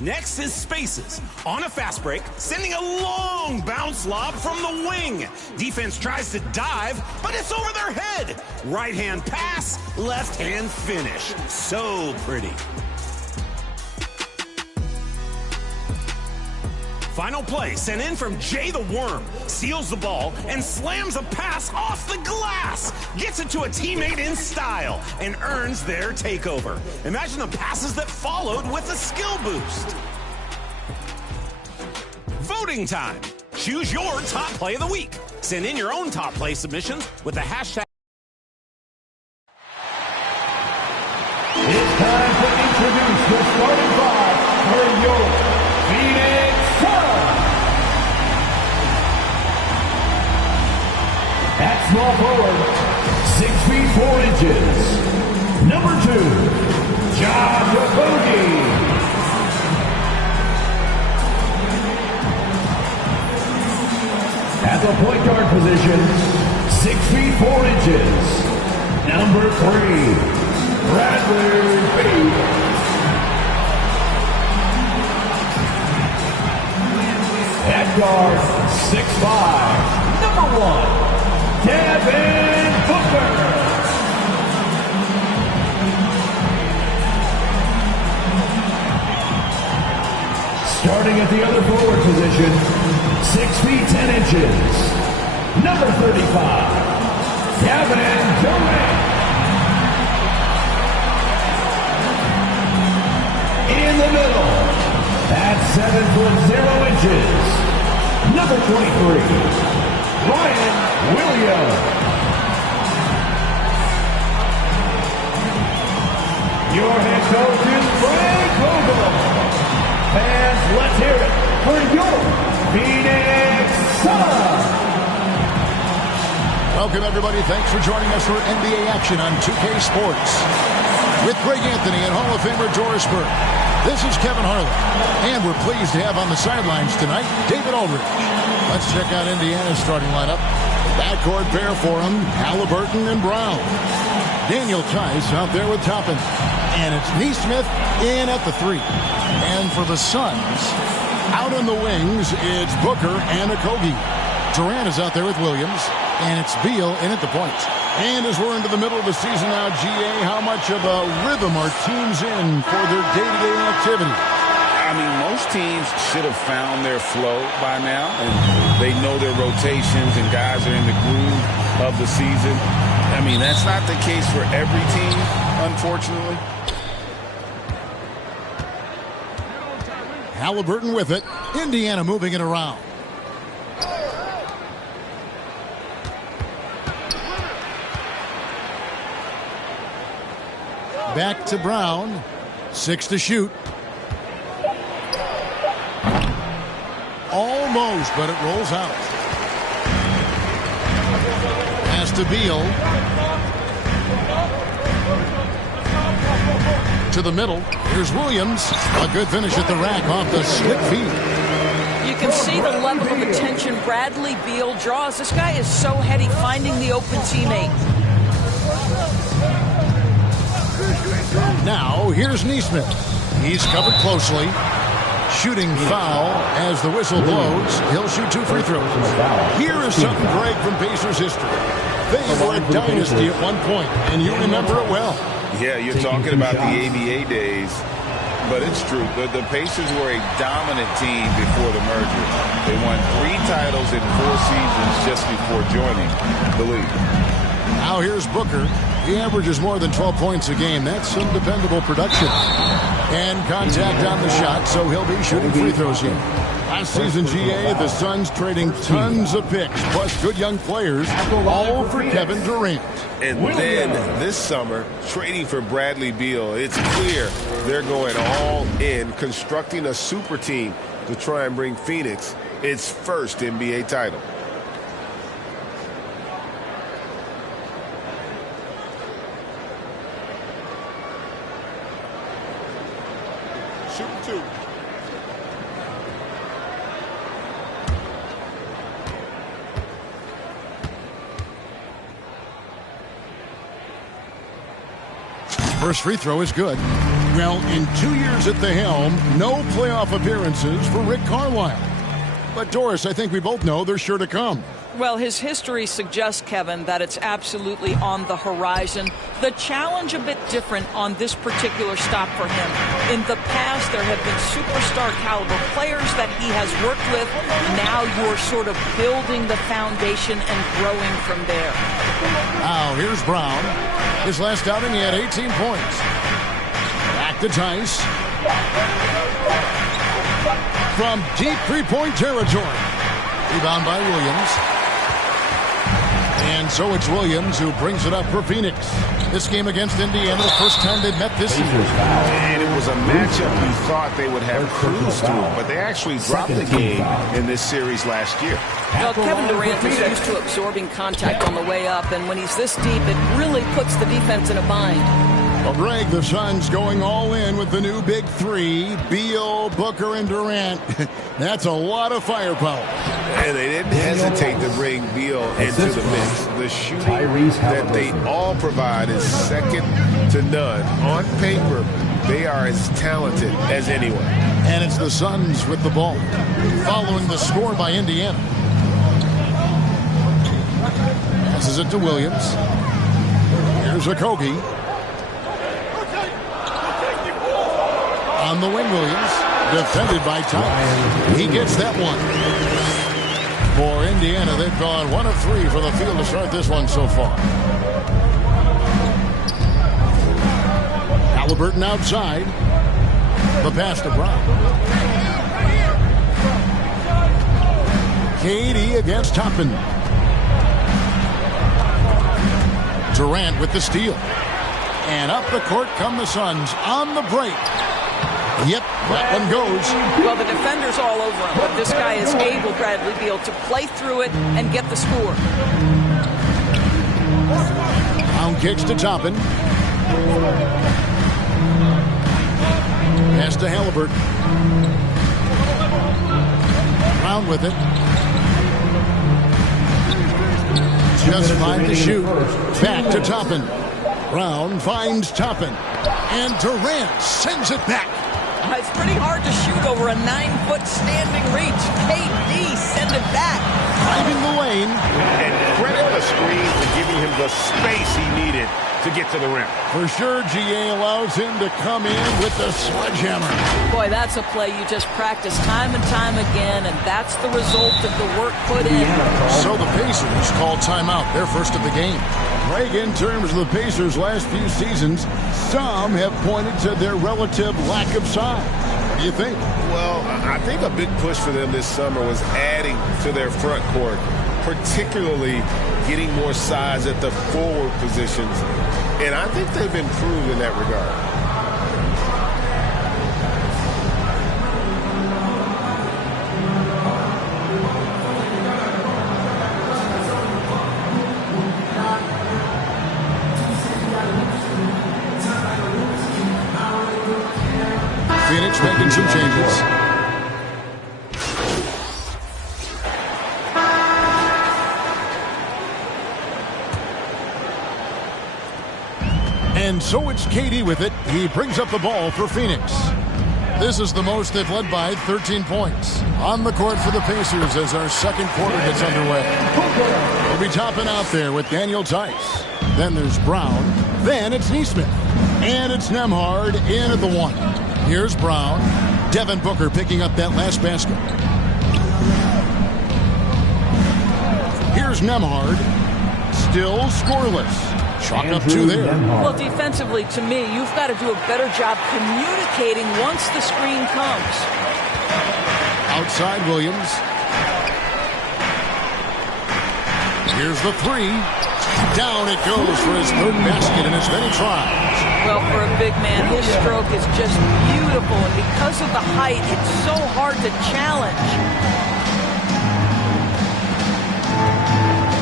Next is Spaces. On a fast break, sending a long bounce lob from the wing. Defense tries to dive, but it's over their head. Right hand pass, left hand finish. So pretty. Final play sent in from Jay the Worm. Steals the ball and slams a pass off the glass. Gets it to a teammate in style and earns their takeover. Imagine the passes that followed with a skill boost. Voting time. Choose your top play of the week. Send in your own top play submissions with the hashtag. It's time to introduce the starting five for your Phoenix Suns. At small forward, 6 feet 4 inches. Number 2, Josh Okogie. At the point guard position, 6 feet 4 inches. Number 3, Bradley Beal. At guard, 6'5", number 1, Devin Booker. Starting at the other forward position, 6 feet 10 inches, number 35, Kevin Durant. In the middle, at 7 foot 0 inches, number 23, Ryan Williams. Your head coach is Frank Vogel. Fans, let's hear it for your Phoenix Suns. Welcome, everybody. Thanks for joining us for NBA action on 2K Sports. With Greg Anthony and Hall of Famer Doris Burke, this is Kevin Harlan. And we're pleased to have on the sidelines tonight David Aldridge. Let's check out Indiana's starting lineup. Backcourt pair for them, Halliburton and Brown. Daniel Tice out there with Toppin. And it's Neesmith in at the 3. And for the Suns, out on the wings, it's Booker and Okogie. Durant is out there with Williams. And it's Beal in at the point. And as we're into the middle of the season now, GA, how much of a rhythm are teams in for their day-to-day activity? I mean, most teams should have found their flow by now, and they know their rotations and guys are in the groove of the season. I mean, that's not the case for every team, unfortunately. Halliburton with it. Indiana moving it around. Back to Brown. 6 to shoot. Almost, but it rolls out. Pass to Beal. To the middle. Here's Williams. A good finish at the rack off the slick feet. You can see the level of attention Bradley Beal draws. This guy is so heady finding the open teammate. Now, here's Neesmith. He's covered closely. Shooting foul as the whistle blows. He'll shoot 2 free throws. Here is something, Greg, from Pacers history. They were a dynasty at one point, and you remember it well. Yeah, you're talking about the ABA days, but it's true. The Pacers were a dominant team before the merger. They won 3 titles in 4 seasons just before joining the league. Now here's Booker. He averages more than 12 points a game. That's some dependable production. And contact on the shot, so he'll be shooting free throws here. Last season, GA, the Suns trading tons of picks, plus good young players, all for Kevin Durant. And then this summer, trading for Bradley Beal. It's clear they're going all in, constructing a super team to try and bring Phoenix its first NBA title. First free throw is good. Well, in 2 years at the helm, no playoff appearances for Rick Carlisle. But Doris, I think we both know they're sure to come. Well, his history suggests, Kevin, that it's absolutely on the horizon. The challenge a bit different on this particular stop for him. In the past, there have been superstar caliber players that he has worked with. Now you're sort of building the foundation and growing from there. Now, here's Brown. His last outing, he had 18 points. Back to Tice. From deep three-point territory. Rebound by Williams. And so it's Williams who brings it up for Phoenix. This game against Indiana, the first time they've met this season. And it was a matchup you thought they would have cruised through, but they actually dropped the game in this series last year. Well, Kevin Durant is used to absorbing contact on the way up, and when he's this deep, it really puts the defense in a bind. Well, Greg, the Suns going all in with the new big three, Beal, Booker, and Durant. That's a lot of firepower. And they didn't hesitate to bring Beal into the mix. The shooting that they all provide is second to none. On paper, they are as talented as anyone. And it's the Suns with the ball, following the score by Indiana. Passes it to Williams. Here's Okogie. On the wing, Williams, defended by Tice. He gets that one. For Indiana, they've gone 1 of 3 for the field to start this one so far. Halliburton outside. The pass to Brown. KD against Toppin. Durant with the steal. And up the court come the Suns on the break. Yep, that one goes. Well, the defender's all over him, but this guy is able, Bradley Beal, to play through it and get the score. Brown kicks to Toppin. Pass to Halliburton. Brown with it. Just 5 to shoot. Back to Toppin. Brown finds Toppin. And Durant sends it back. It's pretty hard to shoot over a 9-foot standing reach. KD send it back. Driving the lane. And credit the screen for giving him the space he needed to get to the rim. For sure, GA allows him to come in with the sledgehammer. Boy, that's a play you just practice time and time again, and that's the result of the work put in. So the Pacers call timeout, their first of the game. Greg, in terms of the Pacers' last few seasons, some have pointed to their relative lack of size. What do you think? Well, I think a big push for them this summer was adding to their front court, particularly getting more size at the forward positions. And I think they've improved in that regard. Phoenix making some changes. And so it's KD with it. He brings up the ball for Phoenix. This is the most they've led by 13 points. On the court for the Pacers as our second quarter gets underway. We'll be topping out there with Daniel Tice. Then there's Brown. Then it's Neesmith. And it's Nembhard in at the 1. Here's Brown. Devin Booker picking up that last basket. Here's Nembhard. Still scoreless. Chalk up 2 there. Well, defensively, to me, you've got to do a better job communicating once the screen comes. Outside Williams. Here's the 3. Down it goes for his 3rd basket in as many tries. Well, for a big man, his stroke is just beautiful, and because of the height, it's so hard to challenge.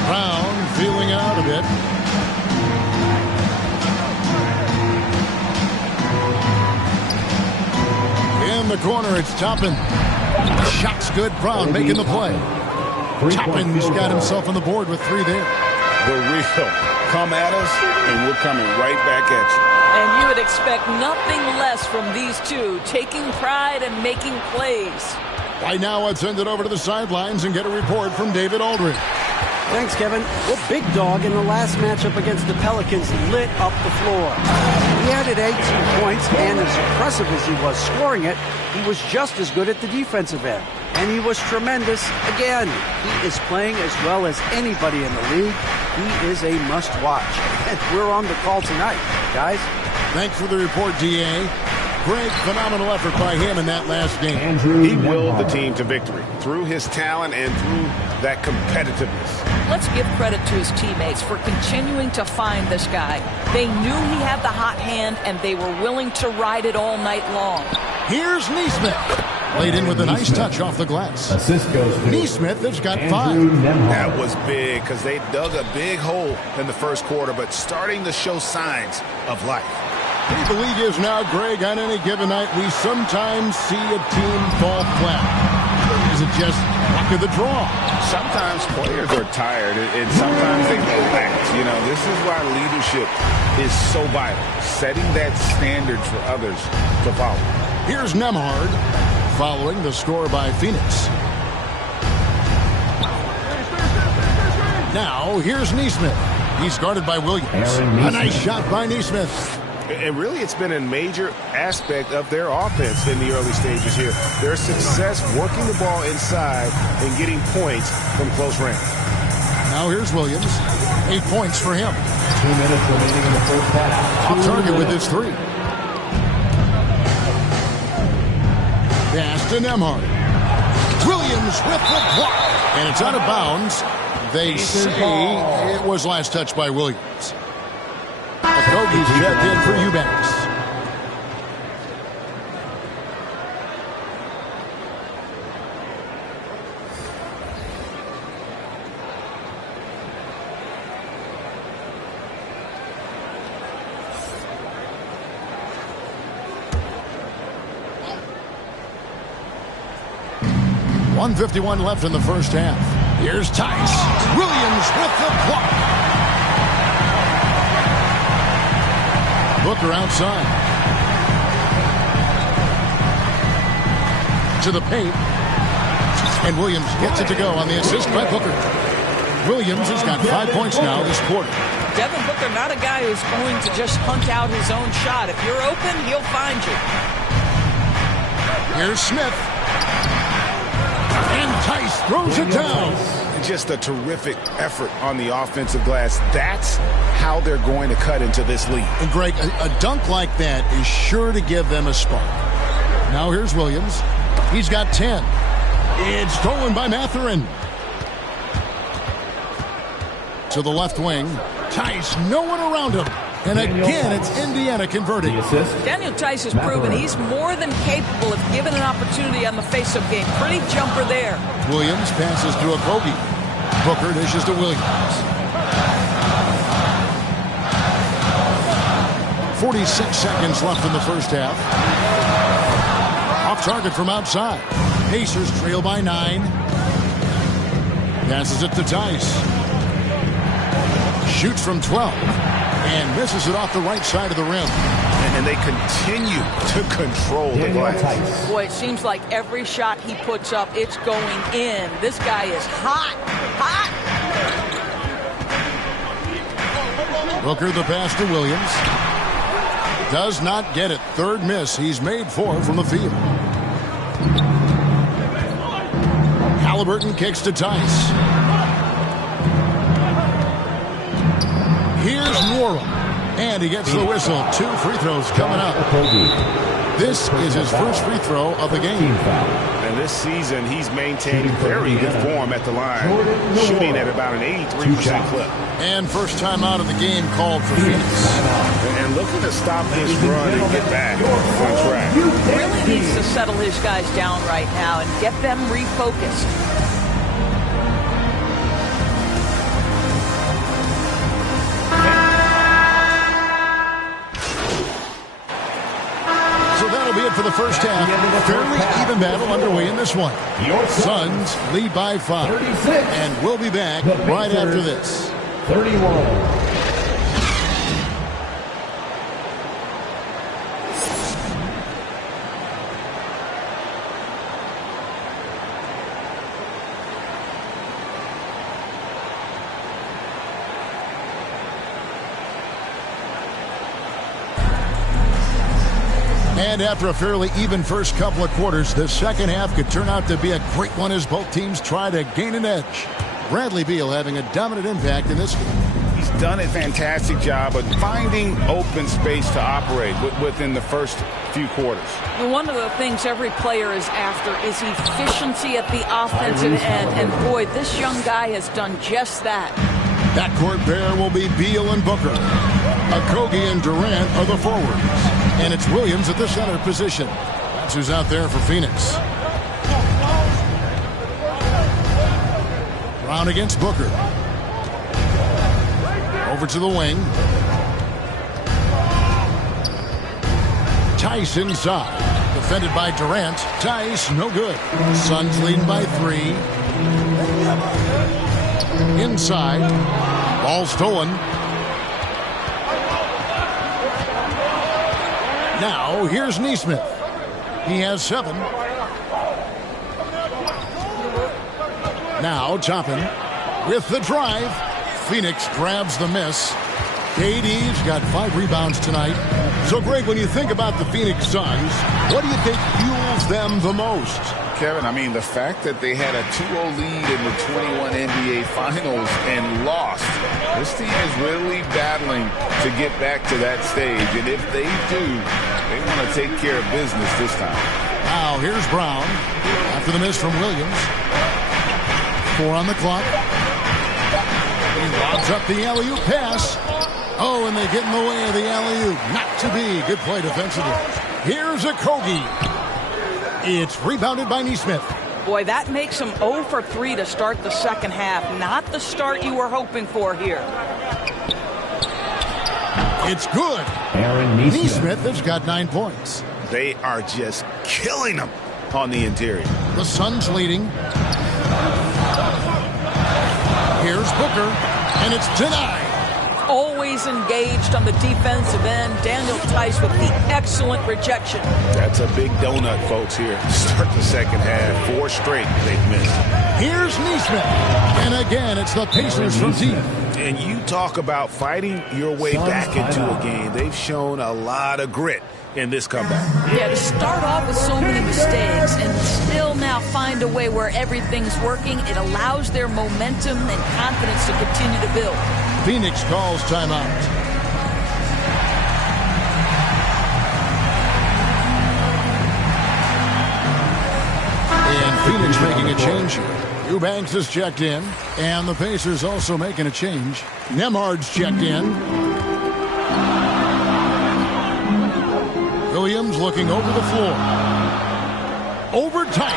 Brown feeling out a bit. In the corner, it's Toppin. Shot's good. Brown making the play. Toppin's got himself on the board with 3 there. The real Come at us, and we're coming right back at you. And you would expect nothing less from these two, taking pride and making plays. Right now, let's send it over to the sidelines and get a report from David Aldridge. Thanks, Kevin. Well, Big Dog in the last matchup against the Pelicans lit up the floor. He added 18 points, and as impressive as he was scoring it, he was just as good at the defensive end. And he was tremendous again. He is playing as well as anybody in the league. He is a must-watch. And we're on the call tonight, guys. Thanks for the report, D.A. Great, phenomenal effort by him in that last game. He willed the team to victory through his talent and through that competitiveness. Let's give credit to his teammates for continuing to find this guy. They knew he had the hot hand, and they were willing to ride it all night long. Here's Neesmith. Played in with a nice touch off the glass. Assist goes to Neesmith has got Andrew 5. Nemhard. That was big because they dug a big hole in the first quarter, but starting to show signs of life. The league is now, Greg, on any given night, we sometimes see a team fall flat. Is it just luck of the draw? Sometimes players are tired, and sometimes they relax. You know, this is why leadership is so vital, setting that standard for others to follow. Here's Nemhard, following the score by Phoenix. Now, here's Neesmith. He's guarded by Williams. A nice shot by Neesmith. And really, it's been a major aspect of their offense in the early stages here. Their success working the ball inside and getting points from close range. Now here's Williams. 8 points for him. 2 minutes remaining in the first half. Off target with his 3. Pass to Nemhard. Williams with the block. And it's out of bounds. They say it was last touched by Williams. Kogi's checked in for Eubanks. .151 left in the first half. Here's Tice. Williams with the block. Booker outside. To the paint. And Williams gets it to go on the assist by Booker. Williams has got 5 points now this quarter. Devin Booker, not a guy who's going to just hunt out his own shot. If you're open, he'll find you. Here's Smith. And Tice throws it down. Just a terrific effort on the offensive glass. That's how they're going to cut into this lead. And Greg, a dunk like that is sure to give them a spark. Now here's Williams. He's got 10. It's stolen by Mathurin. To the left wing. Tice, no one around him. And again, it's Indiana converting. Daniel Tice has proven he's more than capable of given an opportunity on the face-up game. Pretty jumper there. Williams passes to Okogie. Booker dishes to Williams. 46 seconds left in the first half. Off target from outside. Pacers trail by 9. Passes it to Tice. Shoots from 12. And misses it off the right side of the rim. And they continue to control the glass. Boy, it seems like every shot he puts up, it's going in. This guy is hot. Hot. Booker the pass to Williams. Does not get it. Third miss. He's made 4 from the field. Halliburton kicks to Tice. Here's Nwora. And he gets the whistle. 2 free throws coming up. This is his first free throw of the game. And this season, he's maintained very good form at the line, shooting at about an 83% clip. And first time out of the game called for Phoenix. And looking to stop this run and get back on track. Really needs to settle his guys down right now and get them refocused. That'll be it for the first half. Fairly even battle underway in this one. Suns lead by 5. And we'll be back right after this. 31. And after a fairly even first couple of quarters, the second half could turn out to be a great one as both teams try to gain an edge. Bradley Beal having a dominant impact in this game. He's done a fantastic job of finding open space to operate within the first few quarters. One of the things every player is after is efficiency at the offensive end. And boy, this young guy has done just that. That court pair will be Beal and Booker. Okogie and Durant are the forwards. And it's Williams at the center position. That's who's out there for Phoenix. Brown against Booker. Over to the wing. Tice inside. Defended by Durant. Tice, no good. Suns leading by 3. Inside. Ball stolen. Now, here's Nesmith. He has 7. Now, Toppin with the drive. Phoenix grabs the miss. KD's got 5 rebounds tonight. So, Greg, when you think about the Phoenix Suns, what do you think fuels them the most? Kevin, I mean, the fact that they had a 2-0 lead in the 21 NBA Finals and lost. This team is really battling to get back to that stage. And if they do, they want to take care of business this time. Now, here's Brown after the miss from Williams. 4 on the clock. He lobs up the alley-oop pass. Oh, and they get in the way of the alley-oop. Not to be. Good play defensively. Here's Okogie. It's rebounded by Nesmith. Boy, that makes him 0 for 3 to start the second half. Not the start you were hoping for here. It's good. Nesmith has got 9 points. They are just killing them on the interior. The Suns leading. Here's Booker, and it's denied. Always engaged on the defensive end. Daniel Tice with the excellent rejection. That's a big donut, folks, here. Start the second half. 4 straight they've missed. Here's Nesmith. And again, it's the Pacers from deep. And you talk about fighting your way back into a game. They've shown a lot of grit in this comeback. Yeah, to start off with so many mistakes and still now find a way where everything's working, it allows their momentum and confidence to continue to build. Phoenix calls timeout. And Phoenix making a change here. Eubanks is checked in, and the Pacers also making a change. Nemhard's checked in. Williams looking over the floor. Over Tice.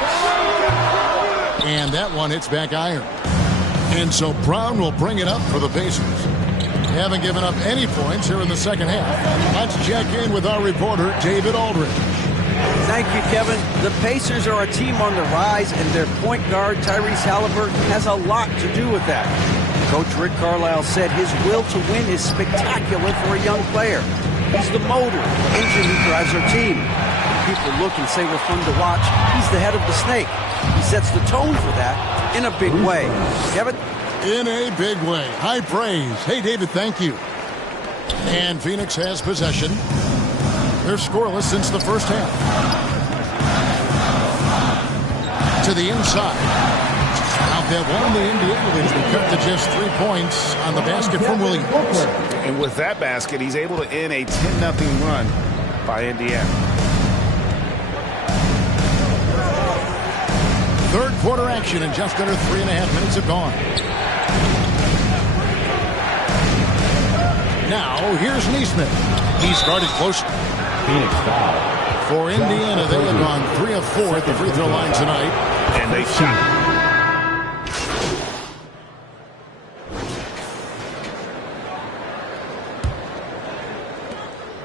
And that one hits back iron. And so Brown will bring it up for the Pacers. They haven't given up any points here in the second half. Let's check in with our reporter, David Aldridge. Thank you, Kevin. The Pacers are a team on the rise, and their point guard, Tyrese Halliburton, has a lot to do with that. Coach Rick Carlisle said his will to win is spectacular for a young player. He's the motor, the engine who drives our team. When people look and say we're fun to watch, he's the head of the snake. He sets the tone for that in a big way. Kevin? In a big way. High praise. Hey, David, thank you. And Phoenix has possession. They're scoreless since the first half. To the inside. Out that one, the Indiana leads will cut to just 3 points on the basket from Williams. And with that basket, he's able to end a 10-0 run by Indiana. Third quarter action, and just under 3.5 minutes have gone. Now, here's Nesmith. He's guarded closely. Phoenix foul. For Indiana, they have gone 3 of 4 at the free throw line tonight. And they shot.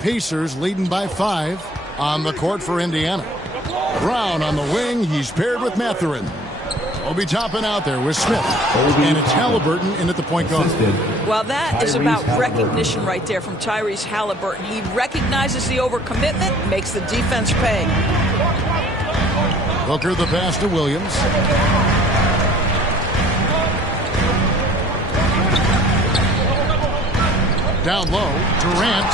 Pacers leading by 5 on the court for Indiana. Brown on the wing. He's paired with Mathurin. Obi Toppin out there with Smith. And it's Halliburton in at the point guard. Well, that is about recognition right there from Tyrese Halliburton. He recognizes the overcommitment, makes the defense pay. Booker the pass to Williams. Down low, Durant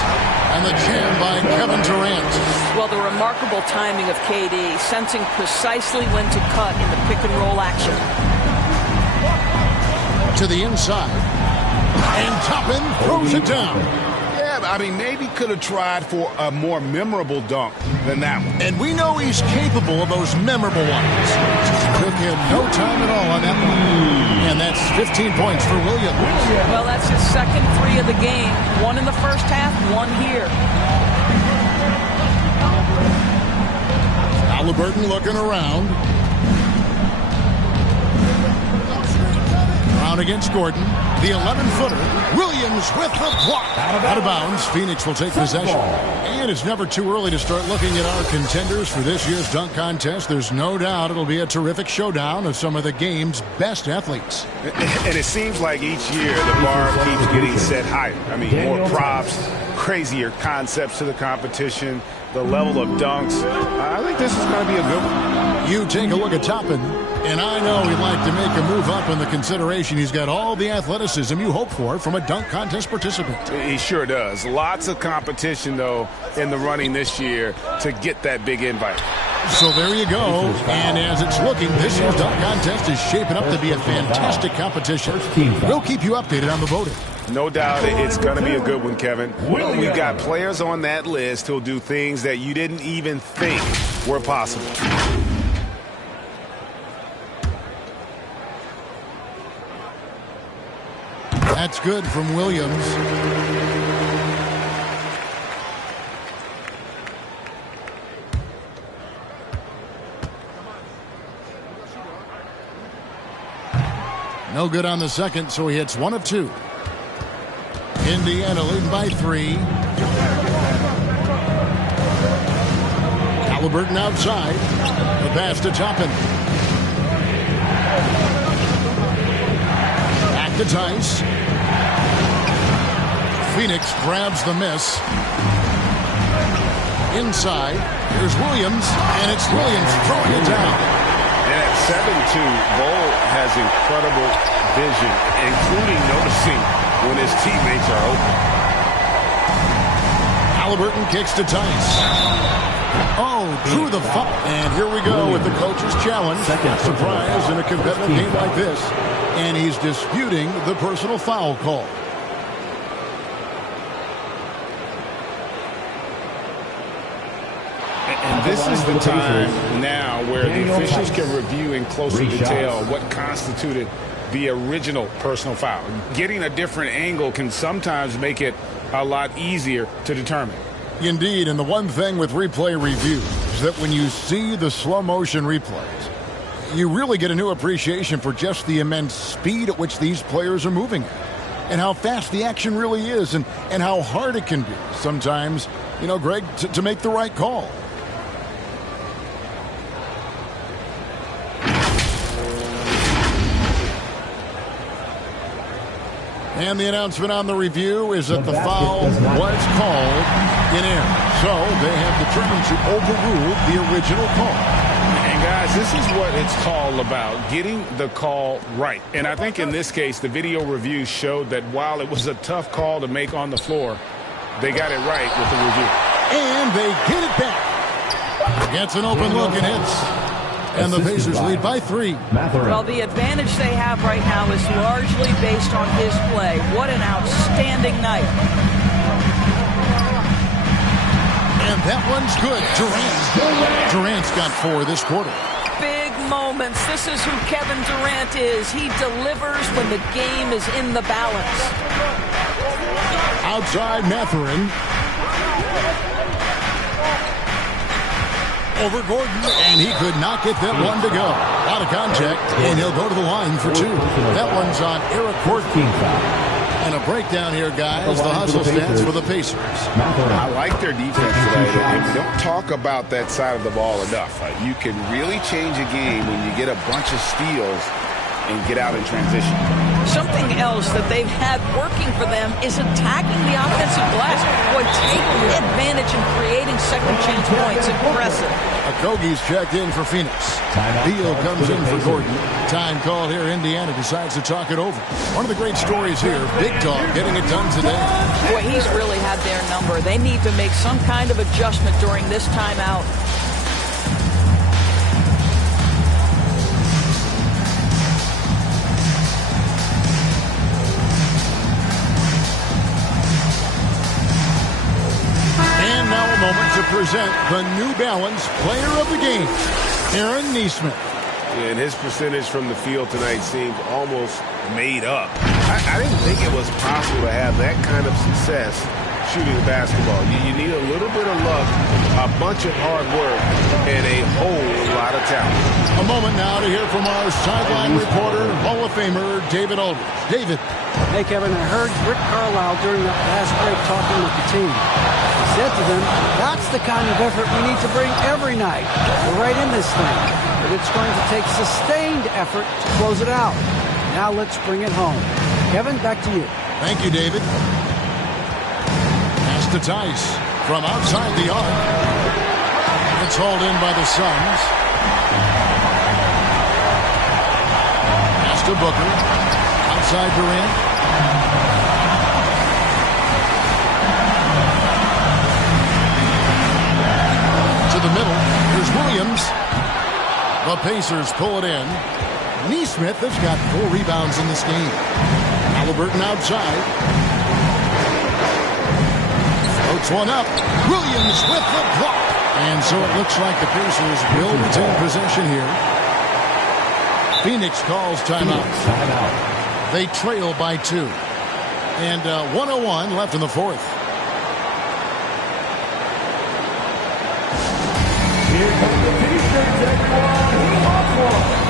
And the jam by Kevin Durant. Well, the remarkable timing of KD, sensing precisely when to cut in the pick-and-roll action. To the inside. And Toppin throws it down. Yeah, I mean, maybe could have tried for a more memorable dunk than that one. And we know he's capable of those memorable ones. Took him no time at all on that one. And that's 15 points for Williams. Well, that's his second 3 of the game. 1 in the first half, 1 here. Halliburton looking around. Brown against Gordon. The 11-footer. Williams with the block. Out of bounds. Phoenix will take possession. And it's never too early to start looking at our contenders for this year's dunk contest. There's no doubt it'll be a terrific showdown of some of the game's best athletes. And it seems like each year the bar keeps getting set higher. I mean, more props, crazier concepts to the competition, the level of dunks. I think this is going to be a good one. You take a look at Toppin, and I know he'd like to make a move up in the consideration. He's got all the athleticism you hope for from a dunk contest participant. He sure does. Lots of competition, though, in the running this year to get that big invite. So there you go. And as it's looking, this year's dunk contest is shaping up to be a fantastic competition. We'll keep you updated on the voting. No doubt it's going to be a good one, Kevin. We've got players on that list who'll do things that you didn't even think were possible. That's good from Williams. No good on the second, so he hits 1 of 2. Indiana leading by 3. Halliburton outside. The pass to Toppin. Back to Tice. Phoenix grabs the miss. Inside. Here's Williams, and it's Williams throwing it down. And at 7'2", Bol has incredible vision, including noticing when his teammates are open. Halliburton kicks to Tice. Oh, drew the foul. And here we go with the coach's challenge. Not surprised in a competitive game like this. And he's disputing the personal foul call. And this is the time now where the officials can review in closer detail what constituted the original personal foul. Getting a different angle can sometimes make it a lot easier to determine. Indeed, and the one thing with replay review is that when you see the slow motion replays, you really get a new appreciation for just the immense speed at which these players are moving and how fast the action really is and how hard it can be sometimes, you know, Greg, to make the right call. And the announcement on the review is that the foul was called in air. So they have determined to overrule the original call. And guys, this is what it's all about, getting the call right. And I think in this case, the video review showed that while it was a tough call to make on the floor, they got it right with the review. And they get it back. Gets an open look and hits. And the Pacers lead by 3. Well, the advantage they have right now is largely based on his play. What an outstanding night. And that one's good. Durant's got 4 this quarter. Big moments. This is who Kevin Durant is. He delivers when the game is in the balance. Outside Mathurin. Over Gordon, and he could not get that one to go. Out of contact, and he'll go to the line for 2. That one's on Eric Gordon. And a breakdown here, guys. The hustle stats for the Pacers. I like their defense today. And we don't talk about that side of the ball enough. You can really change a game when you get a bunch of steals and get out in transition. Something else that they've had working for them is attacking the offensive glass. Boy, taking advantage and creating second chance points. Impressive. Okogie's checked in for Phoenix. Beal comes in for Gordon. Time called here. Indiana decides to talk it over. One of the great stories here, Big Dog getting it done today. Boy, he's really had their number. They need to make some kind of adjustment during this timeout. And now a moment to present the New Balance Player of the Game, Aaron Nesmith. And his percentage from the field tonight seems almost made up. I didn't think it was possible to have that kind of success shooting a basketball. You need a little bit of luck, a bunch of hard work, and a whole lot of talent. A moment now to hear from our sideline reporter, Hall of Famer David Aldridge. David. Hey, Kevin, I heard Rick Carlisle during that last break talking with the team. He said to them, that's the kind of effort we need to bring every night. We're right in this thing, but it's going to take sustained effort to close it out. Now let's bring it home. Kevin, back to you. Thank you, David. Pass to Tice from outside the arc. It's hauled in by the Suns. Pass to Booker. Outside Durant. To the middle. Here's Williams. The Pacers pull it in. Nesmith has got 4 rebounds in this game. Halliburton outside. Floats one up. Williams with the block. And so it looks like the Pacers will retain possession here. Phoenix calls timeout. They trail by 2. And 1:01 left in the fourth. Here come the Pacers, everyone. Who wants one?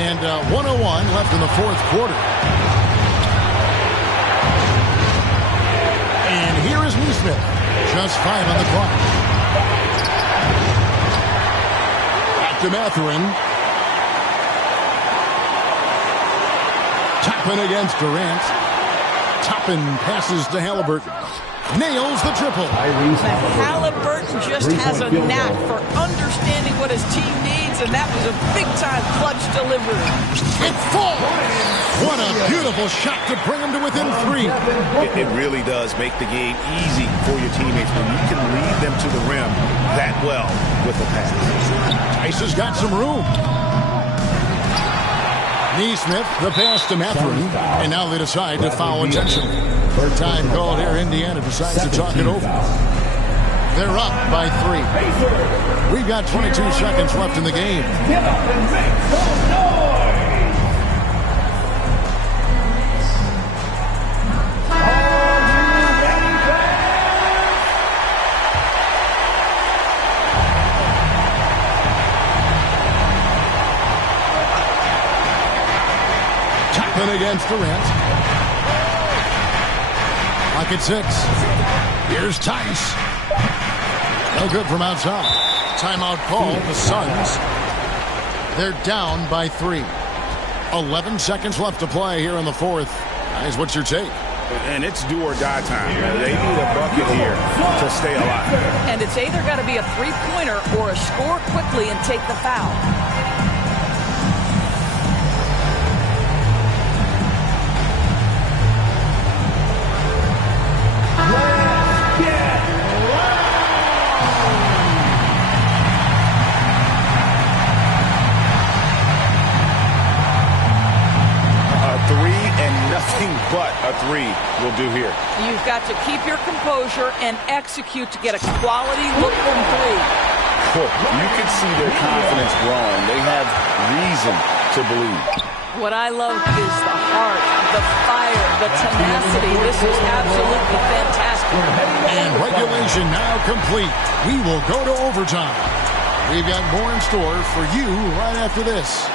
And 1:01 left in the fourth quarter. And here is Nesmith. Just 5 on the clock. Back to Mathurin. Toppin against Durant. Toppin passes to Halliburton. Nails the triple. Halliburton just has a knack for understanding what his team needs, and that was a big-time clutch delivery. It falls! What a beautiful shot to bring him to within 3. It really does make the game easy for your teammates when you can lead them to the rim that well with the pass. Tice has got some room. Nesmith, the pass to Mathurin, and now they decide to foul intentionally. For time called here, Indiana decides to talk it over. They're up by 3. We've got 22 seconds left in the game. Get up and make some noise! Toppin against Durant. Lock at 6. Here's Tice. No good from outside. Timeout call. The Suns. They're down by 3. 11 seconds left to play here in the fourth. Guys, what's your take? And it's do or die time. They need a bucket here to stay alive. And it's either got to be a three-pointer or a score quickly and take the foul. Nothing but a 3 will do here. You've got to keep your composure and execute to get a quality look from 3. foot. You can see their confidence growing. They have reason to believe. What I love is the heart, the fire, the tenacity. This is absolutely fantastic. And regulation now complete. We will go to overtime. We've got more in store for you right after this.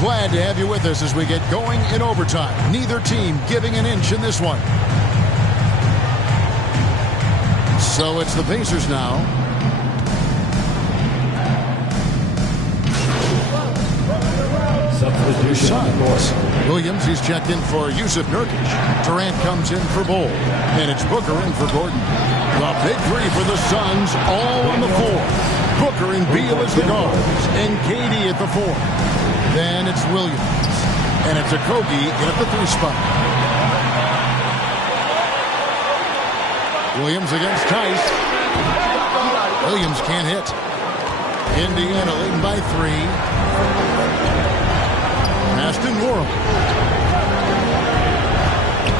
Glad to have you with us as we get going in overtime. Neither team giving an inch in this one. So it's the Pacers now. Substitution on the court. Williams, he's checked in for Yusuf Nurkic. Durant comes in for Bol. And it's Booker in for Gordon. The big three for the Suns, all on the floor. Booker and Beal as the guards. And KD at the four. Then it's Williams. And it's Okogie in at the three spot. Williams against Tice. Williams can't hit. Indiana leading by 3. Aston Moore.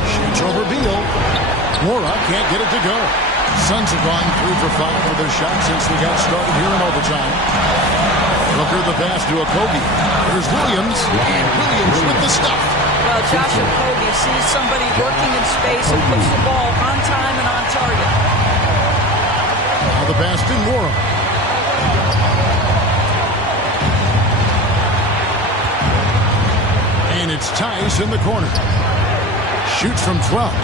Shoots over Beal. Mora can't get it to go. Suns have gone 3 for 5 for their shot since we got started here in overtime. Booker the pass to Okogie. Here's Williams. And Williams with the stuff. Well, Josh Okogie sees somebody working in space and puts the ball on time and on target. Now the pass to Mora. And it's Tice in the corner. Shoots from 12.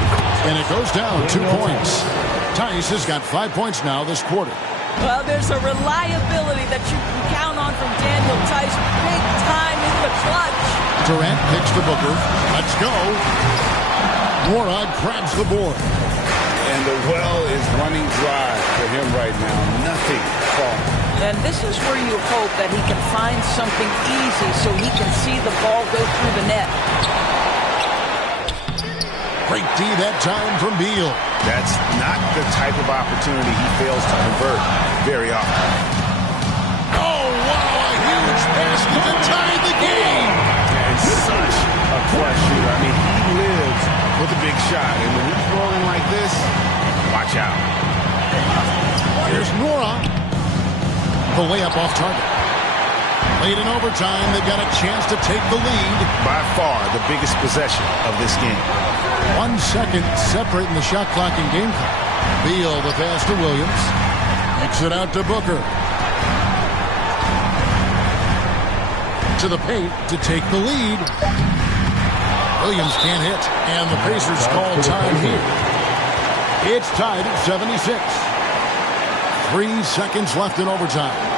And it goes down 2 points. Tice has got 5 points now this quarter. Well, there's a reliability that you can count on from Daniel Tice. Big time in the clutch. Durant picks to Booker. Let's go. Mora grabs the board. And the well is running dry for him right now. Nothing falling. And this is where you hope that he can find something easy so he can see the ball go through the net. Great D that time from Beal. That's not the type of opportunity he fails to convert very often. Oh, wow, a huge basket to tie the game. And such a clutch shooter. I mean, he lives with a big shot. And when he's rolling like this, watch out. Here's Nora. The layup off target. Late in overtime, they've got a chance to take the lead. By far the biggest possession of this game. 1 second separating the shot clock and game clock. Beal the pass to Williams. Kicks it out to Booker. To the paint to take the lead. Williams can't hit. And the Pacers call time here. It's tied at 76. 3 seconds left in overtime.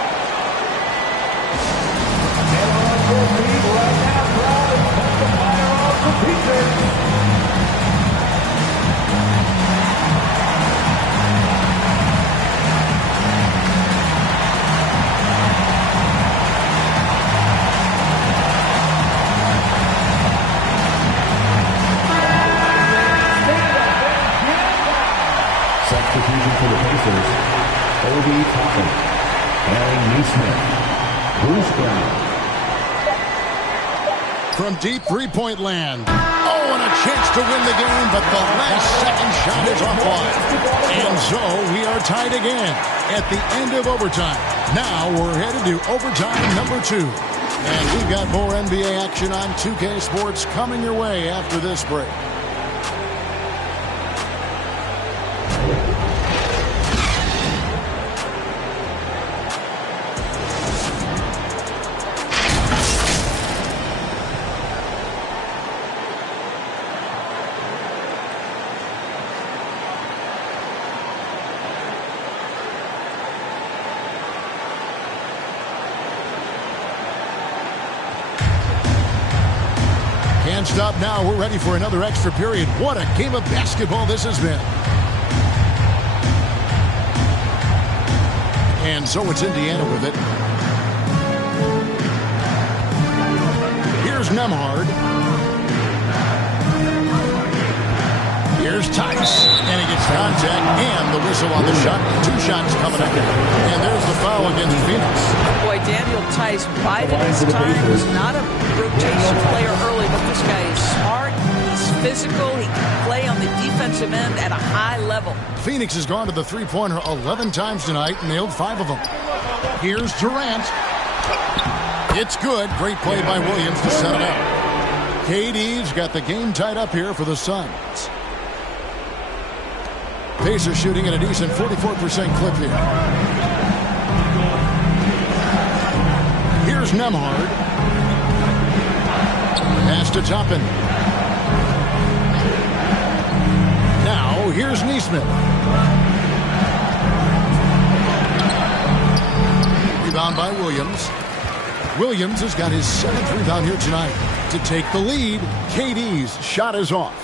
Substitution for the Pacers. Obi Toppin. Aaron Neesmith. Bruce Brown. From deep three-point land. Oh, and a chance to win the game, but the last second shot is offline. And so we are tied again at the end of overtime. Now we're headed to overtime number 2. And we've got more NBA action on 2K Sports coming your way after this break. And stop now. We're ready for another extra period. What a game of basketball this has been. And so it's Indiana with it. Here's Nembhard. Here's Tice. And he gets contact and the whistle on the shot. 2 shots coming up. And there's the foul against Phoenix. Boy, Daniel Tice bided his time. Was not a rotation player early, but this guy is smart. He's physical. He can play on the defensive end at a high level. Phoenix has gone to the three-pointer 11 times tonight and nailed 5 of them. Here's Durant. It's good. Great play by Williams to set it up. KD's got the game tied up here for the Suns. Pacers shooting at a decent 44% clip here. Here's Nembhard. Pass to Toppin. Now here's Nesmith. Rebound by Williams. Williams has got his 7th rebound here tonight. To take the lead, KD's shot is off.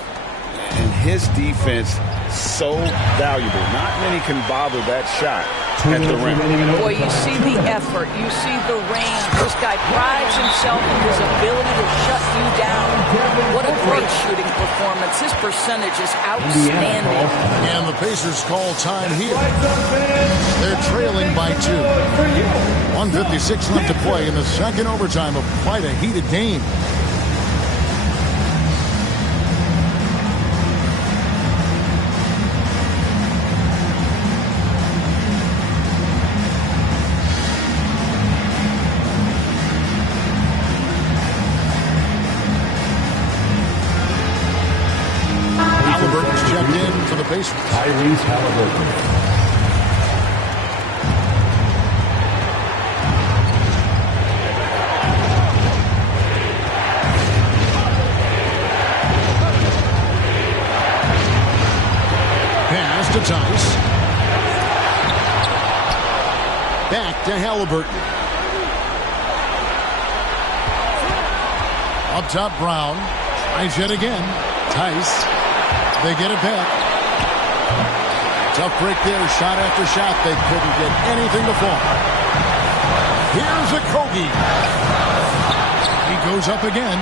And his defense so valuable. Not many can bother that shot at the rim. Boy, you see the effort. You see the range. This guy prides himself on his ability to shut you down. What a great shooting performance. His percentage is outstanding. And the Pacers call time here. They're trailing by 2. 1:56 left to play in the second overtime of quite a heated game. Tyrese Halliburton. Pass to Tice. Back to Halliburton. Up top, Brown. Tries yet again. Tice. They get it back. Tough break there, shot after shot. They couldn't get anything to fall. Here's Okogie. He goes up again.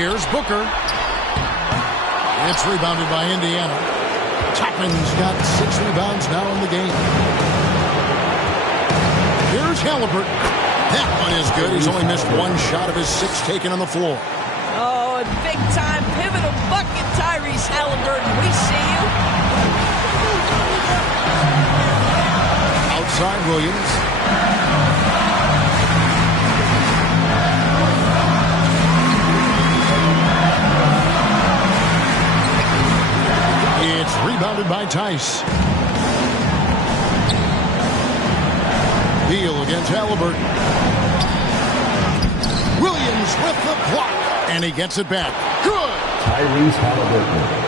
Here's Booker. It's rebounded by Indiana. Toppin's got 6 rebounds now in the game. Here's Halliburton. That one is good. He's only missed 1 shot of his 6 taken on the floor. Oh, a big-time pivotal bucket, Tyrese Halliburton. We see you. Outside Williams. It's rebounded by Tice. Beal against Halliburton. Williams with the block. And he gets it back. Good. Tyrese Halliburton.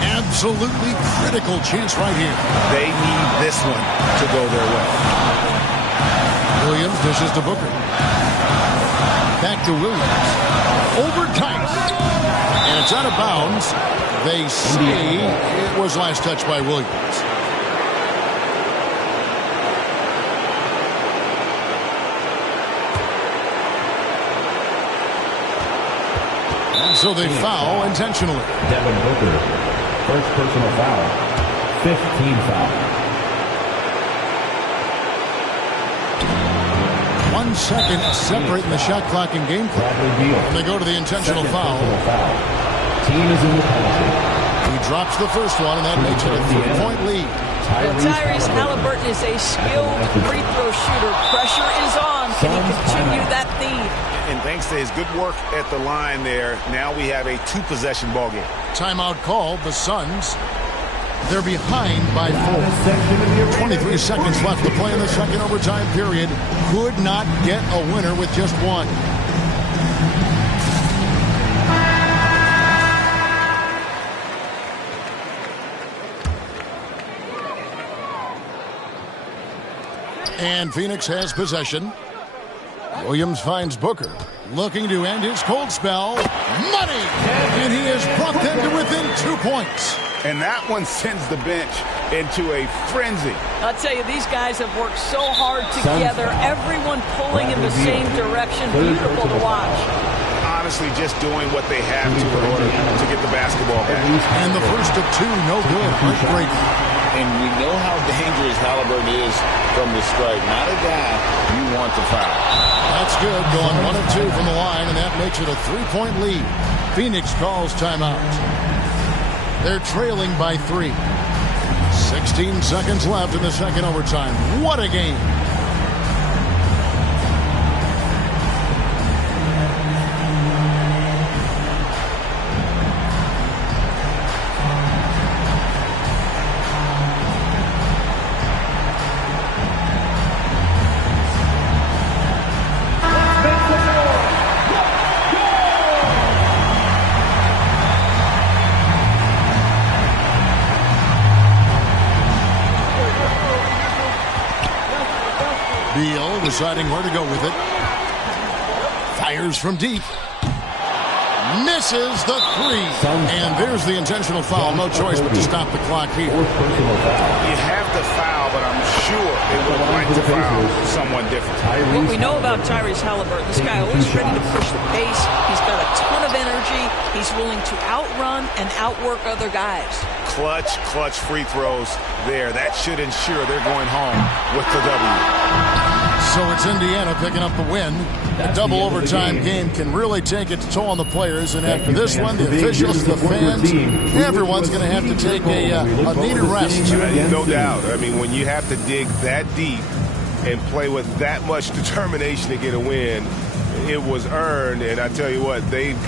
Absolutely critical chance right here. They need this one to go their way. Williams dishes to Booker. Back to Williams. Over Tice. And it's out of bounds. They say it was last touched by Williams. And so they foul intentionally. Devin Booker. First personal foul. 15 foul. 1 second separating the shot clock and game clock. And they go to the intentional foul. Team is in the penalty. He drops the first one, and that makes it a 3-point lead. Tyrese Halliburton is a skilled free throw shooter. Pressure is on. Can he continue that theme? And thanks to his good work at the line there, now we have a 2-possession ball game. Timeout called. The Suns, they're behind by 4. 23 seconds left to play in the second overtime period. Could not get a winner with just 1. And Phoenix has possession. Williams finds Booker. looking to end his cold spell. Money! And he has brought them to within 2 points. And that one sends the bench into a frenzy. I'll tell you, these guys have worked so hard together. Everyone pulling in the same direction. Beautiful to watch. Honestly, just doing what they have to in order to get the basketball back. And the first of two, no good. Heartbreaking. And we know how dangerous Halliburton is from the stripe. Not a guy you want to foul. That's good. Going 1 of 2 from the line, and that makes it a 3-point lead. Phoenix calls timeout. They're trailing by 3. 16 seconds left in the second overtime. What a game. Deciding where to go with it. Fires from deep. Misses the 3. And there's the intentional foul. No choice but to stop the clock here. You have to foul, but I'm sure they would like to foul someone different. What we know about Tyrese Halliburton, this guy always ready to push the pace. He's got a ton of energy. He's willing to outrun and outwork other guys. Clutch free throws there. That should ensure they're going home with the W. So it's Indiana picking up the win. A double overtime game can really take its toll on the players. And after this one, the officials, the fans, everyone's going to have to take a needed rest. No doubt. I mean, when you have to dig that deep and play with that much determination to get a win, it was earned. And I tell you what, they've